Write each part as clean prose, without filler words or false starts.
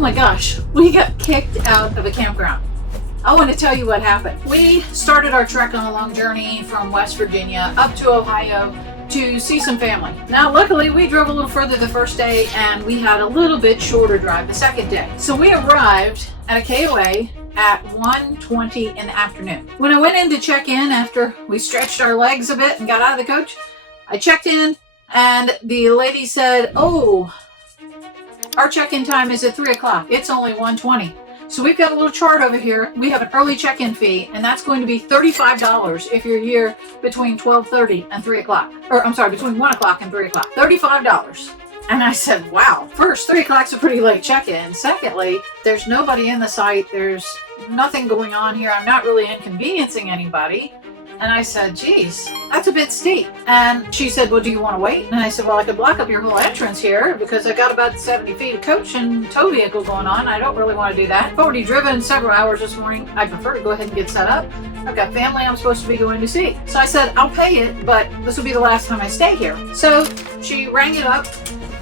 my gosh, we got kicked out of a campground. I want to tell you what happened. We started our trek on a long journey from West Virginia up to Ohio to see some family. Now, luckily, we drove a little further the first day and we had a little bit shorter drive the second day. So we arrived at a KOA at 1:20 in the afternoon. When I went in to check in after we stretched our legs a bit and got out of the coach, I checked in and the lady said, "Oh, our check-in time is at 3 o'clock. It's only 1:20. So we've got a little chart over here. We have an early check-in fee, and that's going to be $35 if you're here between 12:30 and 3 o'clock. Or, I'm sorry, between 1 o'clock and 3 o'clock. $35. And I said, wow. First, 3 o'clock's a pretty late check-in. Secondly, there's nobody in the site. There's nothing going on here. I'm not really inconveniencing anybody. And I said, geez, that's a bit steep. And she said, well, do you want to wait? And I said, well, I could block up your whole entrance here because I got about 70 feet of coach and tow vehicle going on. I don't really want to do that. I've already driven several hours this morning. I prefer to go ahead and get set up. I've got family I'm supposed to be going to see. So I said, I'll pay it, but this will be the last time I stay here. So she rang it up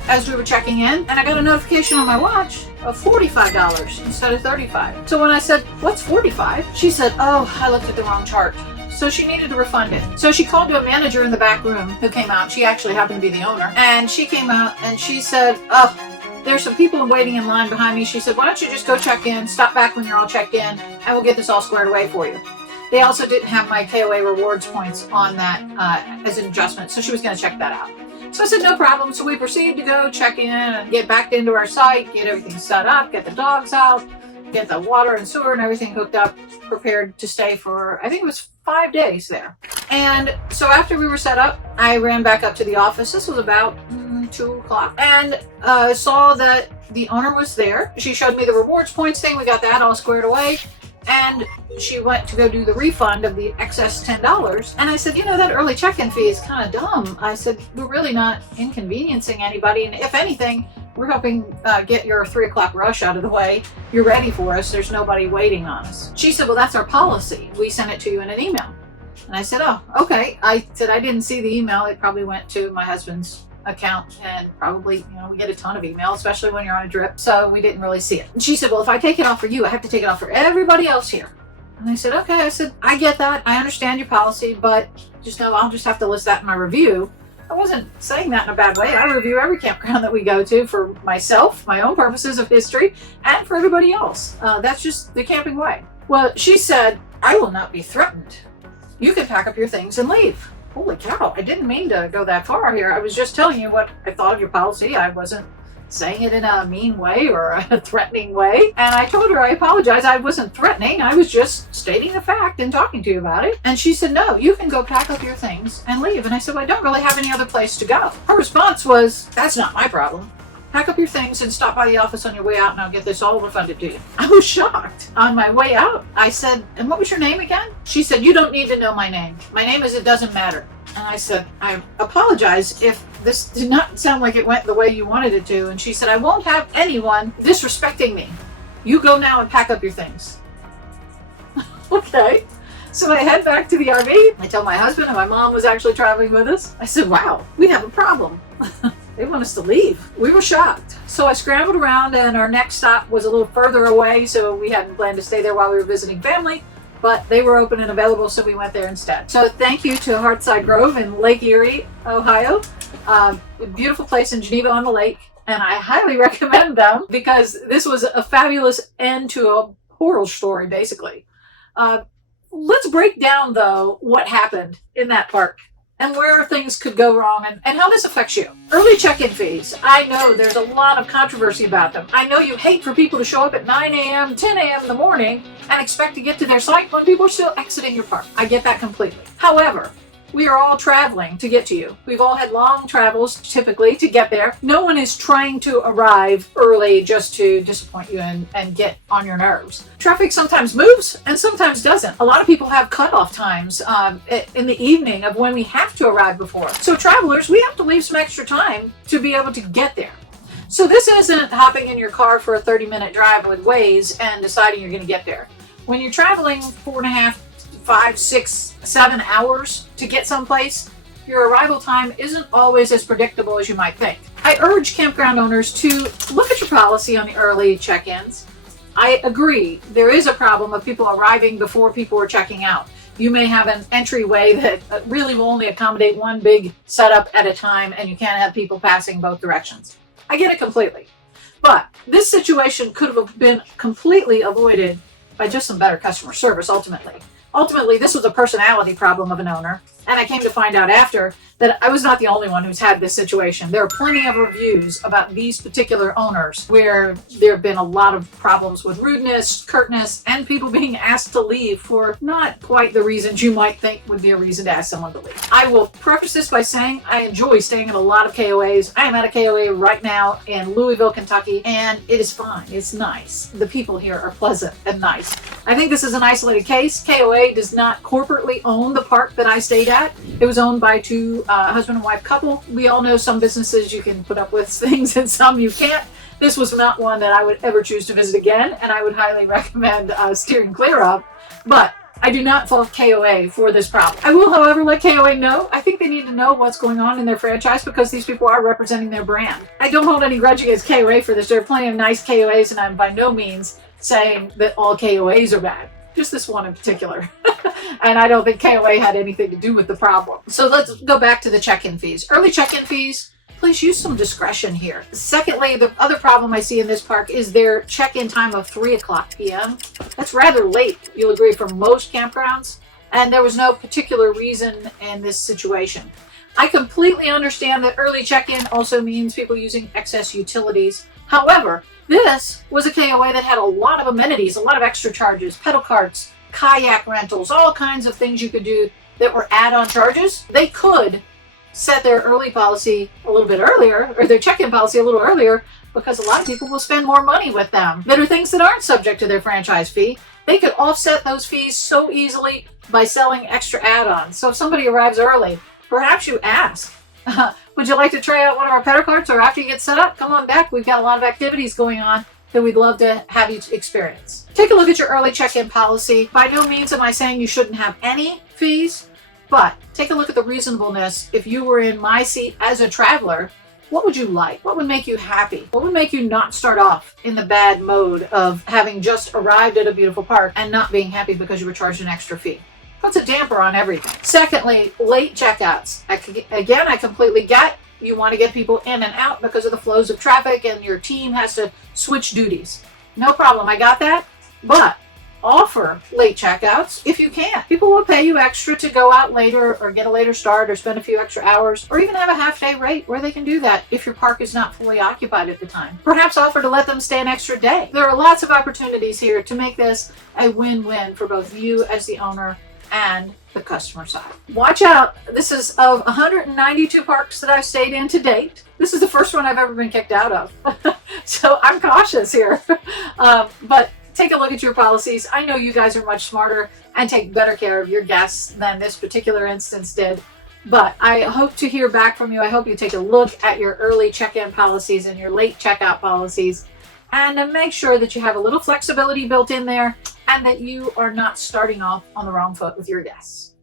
as we were checking in, and I got a notification on my watch of $45 instead of $35. So when I said, what's $45? She said, oh, I looked at the wrong chart. So she needed to refund it. So she called to a manager in the back room who came out. She actually happened to be the owner. And she came out and she said, oh, there's some people waiting in line behind me. She said, why don't you just go check in, stop back when you're all checked in, and we'll get this all squared away for you. They also didn't have my KOA rewards points on that as an adjustment. So she was going to check that out. So I said, no problem. So we proceeded to go check in and get back into our site, get everything set up, get the dogs out, get the water and sewer and everything hooked up, prepared to stay for, I think it was 5 days there. And so after we were set up, I ran back up to the office. This was about 2 o'clock and saw that the owner was there. She showed me the rewards points thing. We got that all squared away. And she went to go do the refund of the excess $10. And I said, you know, that early check-in fee is kind of dumb. I said, we're really not inconveniencing anybody. And if anything, we're helping get your 3 o'clock rush out of the way. You're ready for us. There's nobody waiting on us. She said, well, that's our policy. We sent it to you in an email. And I said, oh, okay. I said, I didn't see the email. It probably went to my husband's account, and probably, you know, we get a ton of email, especially when you're on a trip, so we didn't really see it. And she said, well, if I take it off for you, I have to take it off for everybody else here. And I said, okay. I said, I get that. I understand your policy, but just know I'll just have to list that in my review. I wasn't saying that in a bad way. I review every campground that we go to for myself, my own purposes of history, and for everybody else. That's just the camping way. Well, she said, I will not be threatened. You can pack up your things and leave. Holy cow, I didn't mean to go that far here. I was just telling you what I thought of your policy. I wasn't saying it in a mean way or a threatening way. And I told her I apologize. I wasn't threatening. I was just stating the fact and talking to you about it. And she said, no, you can go pack up your things and leave. And I said, well, I don't really have any other place to go. Her response was, that's not my problem. Pack up your things and stop by the office on your way out and I'll get this all refunded to you. I was shocked. On my way out, I said, and what was your name again? She said, you don't need to know my name. My name is It Doesn't Matter. And I said, I apologize if this did not sound like it went the way you wanted it to. And she said, I won't have anyone disrespecting me. You go now and pack up your things. Okay. So I head back to the RV. I tell my husband, and my mom was actually traveling with us. I said, wow, we have a problem. They want us to leave. We were shocked. So I scrambled around and our next stop was a little further away. So we hadn't planned to stay there while we were visiting family, but they were open and available. So we went there instead. So thank you to Heartside Grove in Lake Erie, Ohio. A beautiful place in Geneva on the Lake. And I highly recommend them because this was a fabulous end to a horror story, basically. Let's break down though what happened in that park and where things could go wrong and how this affects you. Early check-in fees. I know there's a lot of controversy about them. I know you hate for people to show up at 9 a.m., 10 a.m. in the morning and expect to get to their site when people are still exiting your park. I get that completely. However, we are all traveling to get to you. We've all had long travels typically to get there. No one is trying to arrive early just to disappoint you and get on your nerves. Traffic sometimes moves and sometimes doesn't. A lot of people have cutoff times in the evening of when we have to arrive before. So travelers, we have to leave some extra time to be able to get there. So this isn't hopping in your car for a 30-minute drive with Waze and deciding you're going to get there. When you're traveling 4.5, 5, 6, 7 hours to get someplace, your arrival time isn't always as predictable as you might think. I urge campground owners to look at your policy on the early check-ins. I agree, there is a problem of people arriving before people are checking out. You may have an entryway that really will only accommodate one big setup at a time, and you can't have people passing both directions. I get it completely. But this situation could have been completely avoided by just some better customer service, ultimately. Ultimately, this was a personality problem of an owner, and I came to find out after that I was not the only one who's had this situation. There are plenty of reviews about these particular owners where there have been a lot of problems with rudeness, curtness, and people being asked to leave for not quite the reasons you might think would be a reason to ask someone to leave. I will preface this by saying I enjoy staying at a lot of KOAs. I am at a KOA right now in Louisville, Kentucky, and it is fine. It's nice. The people here are pleasant and nice. I think this is an isolated case. KOA does not corporately own the park that I stayed at. It was owned by two husband and wife couple. We all know some businesses you can put up with things and some you can't. This was not one that I would ever choose to visit again, and I would highly recommend steering clear of. But I do not fault KOA for this problem. I will, however, let KOA know. I think they need to know what's going on in their franchise because these people are representing their brand. I don't hold any grudge against KOA for this. There are plenty of nice KOAs, and I'm by no means saying that all KOAs are bad. Just this one in particular. And I don't think KOA had anything to do with the problem. So let's go back to the check-in fees. Early check-in fees, please use some discretion here. Secondly, the other problem I see in this park is their check-in time of 3 o'clock p.m. That's rather late, you'll agree, for most campgrounds. And there was no particular reason in this situation. I completely understand that early check-in also means people using excess utilities. However, this was a KOA that had a lot of amenities, a lot of extra charges, pedal carts, kayak rentals, all kinds of things you could do that were add-on charges. They could set their early policy a little bit earlier, or their check-in policy a little earlier, because a lot of people will spend more money with them that are things that aren't subject to their franchise fee. They could offset those fees so easily by selling extra add-ons. So if somebody arrives early, perhaps you ask, would you like to try out one of our pedal carts, or after you get set up, come on back. We've got a lot of activities going on that we'd love to have you experience. Take a look at your early check-in policy. By no means am I saying you shouldn't have any fees, but take a look at the reasonableness. If you were in my seat as a traveler, what would you like? What would make you happy? What would make you not start off in the bad mode of having just arrived at a beautiful park and not being happy because you were charged an extra fee? Puts a damper on everything. Secondly, late checkouts. Again, I completely get you want to get people in and out because of the flows of traffic and your team has to switch duties. No problem, I got that. But offer late checkouts if you can. People will pay you extra to go out later or get a later start or spend a few extra hours or even have a half-day rate where they can do that if your park is not fully occupied at the time. Perhaps offer to let them stay an extra day. There are lots of opportunities here to make this a win-win for both you as the owner and the customer side. Watch out. This is of 192 parks that I've stayed in to date. This is the first one I've ever been kicked out of. So I'm cautious here. But take a look at your policies. I know you guys are much smarter and take better care of your guests than this particular instance did. But I hope to hear back from you. I hope you take a look at your early check-in policies and your late checkout policies and make sure that you have a little flexibility built in there and that you are not starting off on the wrong foot with your guests.